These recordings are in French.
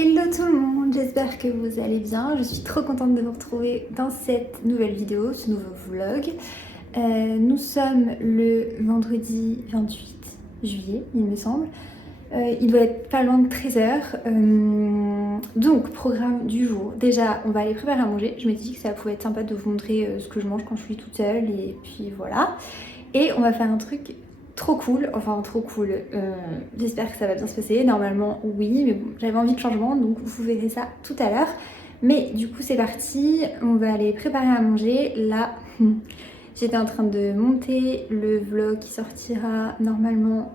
Hello tout le monde, j'espère que vous allez bien. Je suis trop contente de vous retrouver dans cette nouvelle vidéo, ce nouveau vlog. Nous sommes le vendredi 28 juillet, il me semble. Il doit être pas loin de 13h. Donc, programme du jour. Déjà, on va aller préparer à manger. Je m'étais dit que ça pouvait être sympa de vous montrer ce que je mange quand je suis toute seule. Et puis voilà. Et on va faire un truc trop cool, j'espère que ça va bien se passer, normalement oui, mais bon, j'avais envie de changement, donc vous verrez ça tout à l'heure. Mais du coup c'est parti, on va aller préparer à manger. Là, j'étais en train de monter le vlog qui sortira normalement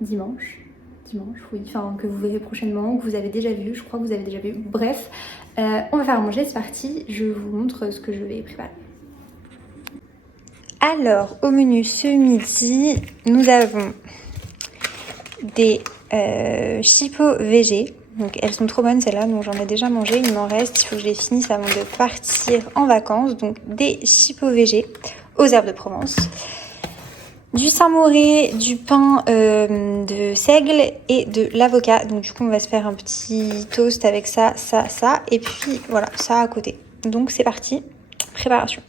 dimanche, oui, enfin que vous verrez prochainement, que vous avez déjà vu, je crois que vous avez déjà vu, bref. On va faire à manger, c'est parti, je vous montre ce que je vais préparer. Alors, au menu ce midi, nous avons des chipots végé. Donc, elles sont trop bonnes celles-là, donc j'en ai déjà mangé. Il m'en reste, il faut que je les finisse avant de partir en vacances. Donc, des chipots végé aux herbes de Provence. Du saint-moré, du pain de seigle et de l'avocat. Donc, du coup, on va se faire un petit toast avec ça, ça, ça. Et puis, voilà, ça à côté. Donc, c'est parti, préparation.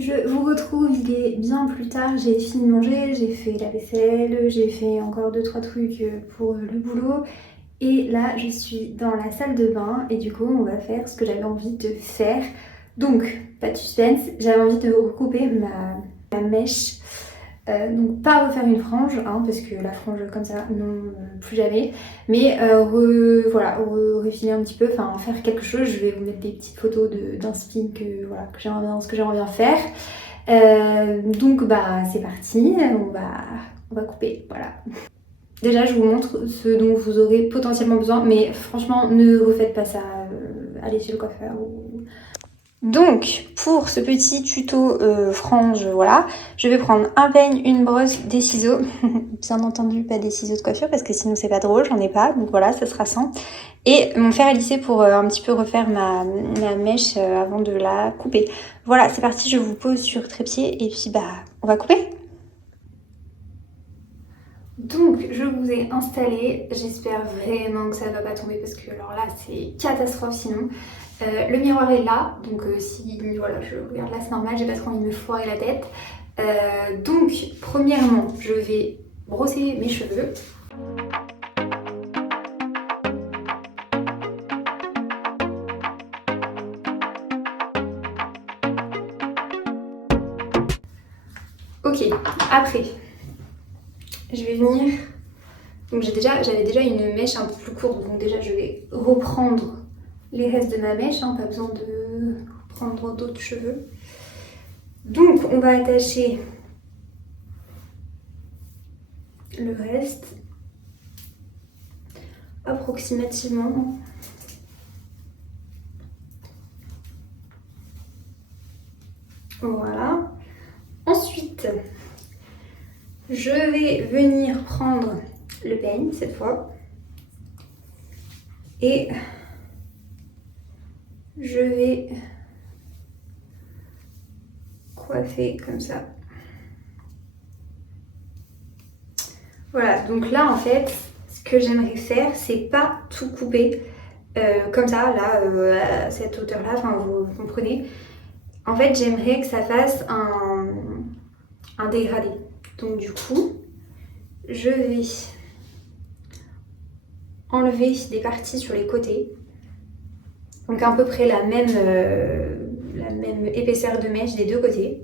Je vous retrouve, il est bien plus tard, j'ai fini de manger, j'ai fait la vaisselle, j'ai fait encore 2-3 trucs pour le boulot. Et là, je suis dans la salle de bain et du coup, on va faire ce que j'avais envie de faire. Donc, pas de suspense, j'avais envie de recouper ma mèche. Donc pas refaire une frange, hein, parce que la frange comme ça, non, plus jamais. Mais voilà, refiler un petit peu, enfin faire quelque chose. Je vais vous mettre des petites photos d'inspi que j'aimerais bien faire. Donc bah c'est parti, on va couper, voilà. déjà je vous montre ce dont vous aurez potentiellement besoin, mais franchement ne refaites pas ça, allez chez le coiffeur. Donc pour ce petit tuto frange, voilà, je vais prendre un peigne, une brosse, des ciseaux, bien entendu pas des ciseaux de coiffure parce que sinon c'est pas drôle, j'en ai pas, donc voilà, ça sera sans. Et mon fer à lisser pour un petit peu refaire ma mèche avant de la couper. Voilà, c'est parti, je vous pose sur trépied et puis bah on va couper. Donc je vous ai installé, j'espère vraiment que ça va pas tomber parce que alors là c'est catastrophe sinon. Le miroir est là, donc si voilà, je regarde là c'est normal, j'ai pas trop envie de me foirer la tête. Donc premièrement je vais brosser mes cheveux. Ok, après je vais venir, donc j'avais déjà une mèche un peu plus courte, donc déjà je vais reprendre les restes de ma mèche, hein, pas besoin de prendre d'autres cheveux. Donc on va attacher le reste approximativement. Voilà. Ensuite, je vais venir prendre le peigne cette fois et je vais coiffer comme ça. Voilà, donc là en fait, ce que j'aimerais faire, c'est pas tout couper comme ça, là, à cette hauteur-là, enfin vous comprenez. En fait, j'aimerais que ça fasse un dégradé. Donc du coup, je vais enlever des parties sur les côtés. Donc à peu près la même épaisseur de mèche des deux côtés.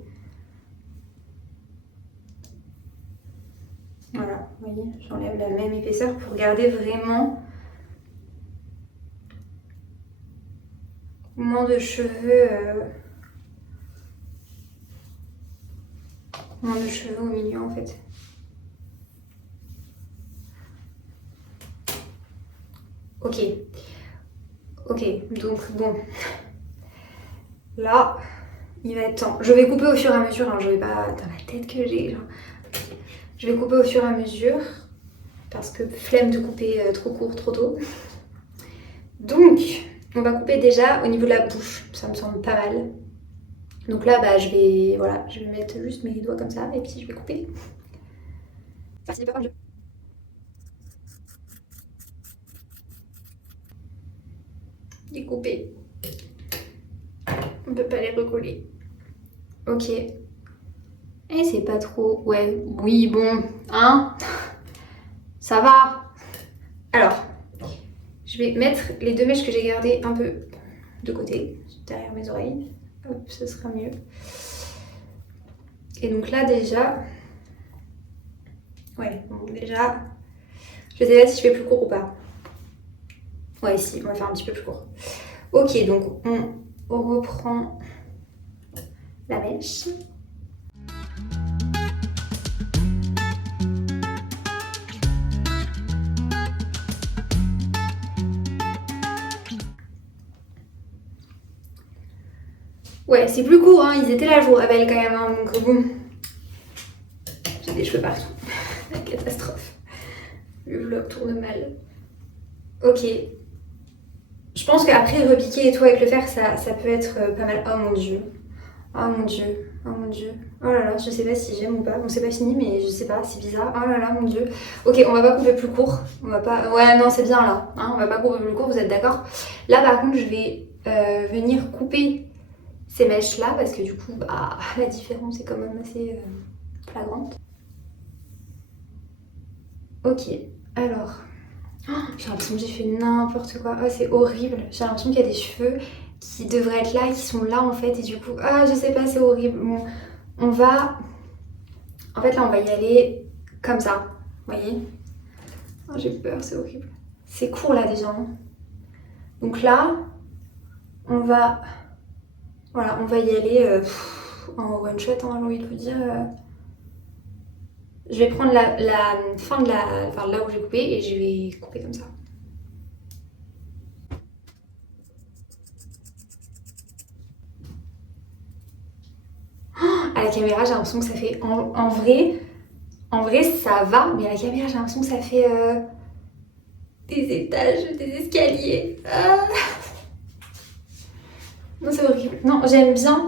Voilà, vous voyez, j'enlève la même épaisseur pour garder vraiment moins de cheveux, au milieu en fait. Ok, donc bon, là, il va être temps. Je vais couper au fur et à mesure, hein, je vais pas dans la tête que j'ai. Genre. Je vais couper au fur et à mesure, parce que flemme de couper trop court, trop tôt. Donc, on va couper déjà au niveau de la bouche, ça me semble pas mal. Donc là, bah, je vais mettre juste mes doigts comme ça, et puis je vais couper. Ça, c'est pas mal. Découper. On peut pas les recoller. Ok. Et c'est pas trop... Ouais, oui, bon, hein. Ça va. Alors, je vais mettre les deux mèches que j'ai gardées un peu de côté, derrière mes oreilles. Hop, ce sera mieux. Et donc là, déjà... Ouais, bon, déjà... Je sais pas si je fais plus court ou pas. Ouais, si, on va faire un petit peu plus court. Ok, donc on reprend la mèche. Ouais, c'est plus court, hein, ils étaient là, je vous rappelle quand même, hein, donc bon. J'ai des cheveux partout. La catastrophe. Le vlog tourne mal. Ok. Je pense qu'après repiquer et tout avec le fer, ça peut être pas mal. Oh mon dieu. Oh mon dieu. Oh mon dieu. Oh là là, je sais pas si j'aime ou pas. Bon, c'est pas fini, mais je sais pas, c'est bizarre. Oh là là, mon dieu. Ok, on va pas couper plus court. On va pas... Ouais, non, c'est bien là. Hein, on va pas couper plus court, vous êtes d'accord? Là, par contre, je vais venir couper ces mèches là parce que du coup bah, la différence est quand même assez flagrante. Ok, alors oh, j'ai l'impression que j'ai fait n'importe quoi. Oh, c'est horrible, j'ai l'impression qu'il y a des cheveux qui devraient être là et qui sont là en fait et du coup ah je sais pas, c'est horrible. Bon, on va en fait là on va y aller comme ça, vous voyez. Oh, j'ai peur, c'est horrible. C'est court là déjà, hein. Donc là on va voilà, on va y aller en one shot, hein, j'ai envie de vous dire. Je vais prendre la fin de enfin là où j'ai coupé et je vais couper comme ça. À la caméra, j'ai l'impression que ça fait... En vrai, ça va, mais à la caméra, j'ai l'impression que ça fait des étages, des escaliers. Ah. Non, c'est horrible. Non, j'aime bien.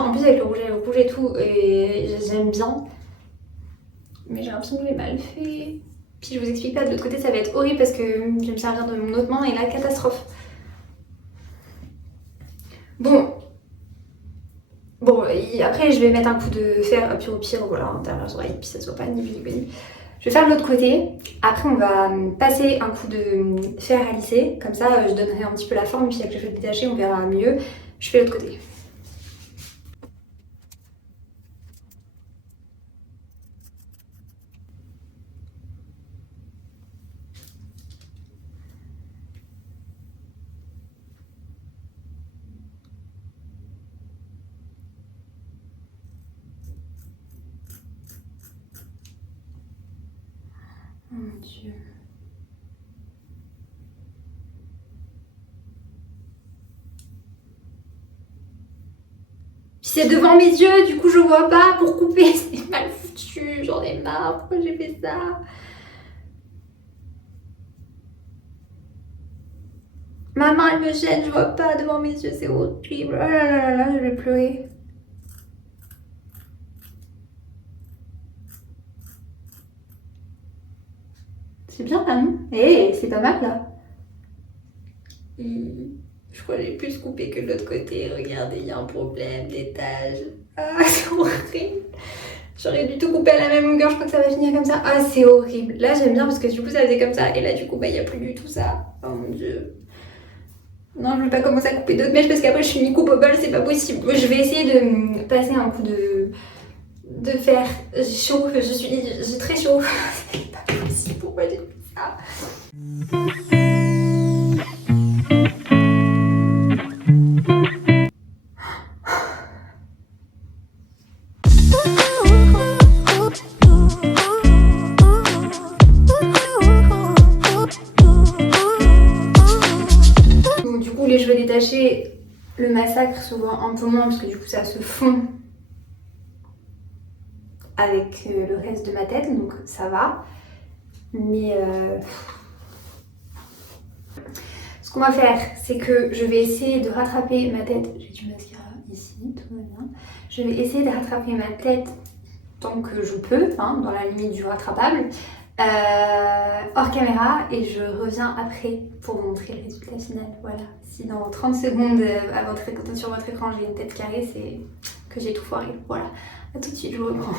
En plus, avec le rouge et tout, et j'aime bien. Mais j'ai l'impression que j'ai mal fait. Puis je vous explique pas, de l'autre côté, ça va être horrible parce que je vais me servir de mon autre main et là, catastrophe. Bon, après je vais mettre un coup de fer, puis au pire, voilà, à l'intérieur des oreilles, puis ça se voit pas ni vu ni connu. Je vais faire de l'autre côté. Après, on va passer un coup de fer à lisser. Comme ça, je donnerai un petit peu la forme, puis avec le fait détaché, on verra mieux. Je fais l'autre côté. Oh mon Dieu. Puis c'est devant mes yeux, du coup je vois pas pour couper, c'est mal foutu, j'en ai marre, pourquoi j'ai fait ça? Ma main elle me gêne, je vois pas devant mes yeux, c'est horrible. Oh là là là là, je vais pleurer. C'est bien là, non? Eh, c'est pas mal là. Je crois que j'ai plus coupé que de l'autre côté. Regardez, il y a un problème d'étage. Ah, c'est horrible. J'aurais dû tout couper à la même longueur, je crois que ça va finir comme ça. Ah, c'est horrible. Là, j'aime bien parce que du coup, ça faisait comme ça. Et là, du coup, bah, il n'y a plus du tout ça. Oh mon dieu. Non, je ne vais pas commencer à couper d'autres mèches parce qu'après, je suis mi-coupe au bol, c'est pas possible. Je vais essayer de passer un coup de fer. J'ai chaud, j'ai très chaud. C'est pas possible, pourquoi j'ai fait ça? Donc, du coup, les cheveux détachés, le massacre se voit un peu moins parce que du coup, ça se fond avec le reste de ma tête, donc ça va. Mais ce qu'on va faire, c'est que je vais essayer de rattraper ma tête. J'ai du mascara ici, tout va bien. Je vais essayer de rattraper ma tête tant que je peux, hein, dans la limite du rattrapable, hors caméra, et je reviens après pour montrer le résultat final. Voilà, si dans 30 secondes sur votre écran j'ai une tête carrée, c'est que j'ai tout foiré. Voilà, à tout de suite, je vous reprends.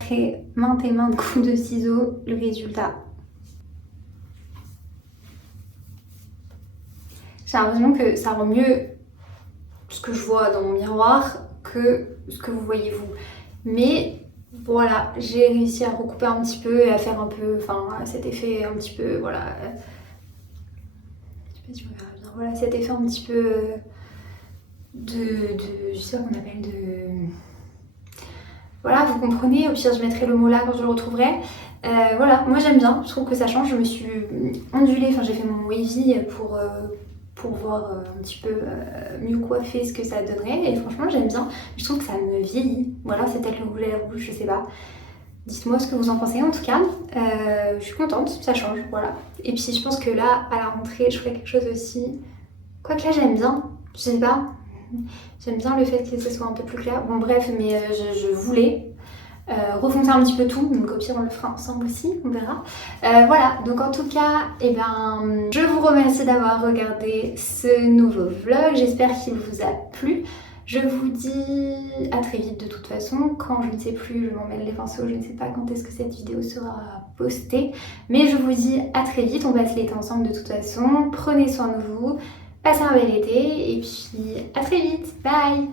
Après maintes et maintes coups de ciseaux, le résultat. J'ai l'impression que ça rend mieux ce que je vois dans mon miroir que ce que vous voyez vous. Mais voilà, j'ai réussi à recouper un petit peu et à faire un peu, enfin cet effet un petit peu, voilà. Je sais pas si on verra bien. Voilà, cet effet un petit peu je sais pas qu'on appelle de... Voilà, vous comprenez, au pire je mettrai le mot là quand je le retrouverai. Voilà, moi j'aime bien, je trouve que ça change, je me suis ondulée, enfin j'ai fait mon wavy pour voir un petit peu mieux coiffer ce que ça donnerait, et franchement j'aime bien, je trouve que ça me vieillit. Voilà, c'est peut-être le rouge à lèvres rouge, je sais pas. Dites-moi ce que vous en pensez en tout cas, je suis contente, ça change, voilà. Et puis je pense que là, à la rentrée, je ferai quelque chose aussi, quoique là j'aime bien, je sais pas. J'aime bien le fait que ce soit un peu plus clair. Bon bref, mais je voulais refoncer un petit peu tout. Donc au pire on le fera ensemble aussi, on verra. Voilà, donc en tout cas, eh ben, je vous remercie d'avoir regardé ce nouveau vlog. J'espère qu'il vous a plu. Je vous dis à très vite de toute façon. Quand je ne sais plus, je m'en mêle les pinceaux. Je ne sais pas quand est-ce que cette vidéo sera postée. Mais je vous dis à très vite. On passe l'été ensemble de toute façon. Prenez soin de vous. Passez un bel été et puis à très vite, bye!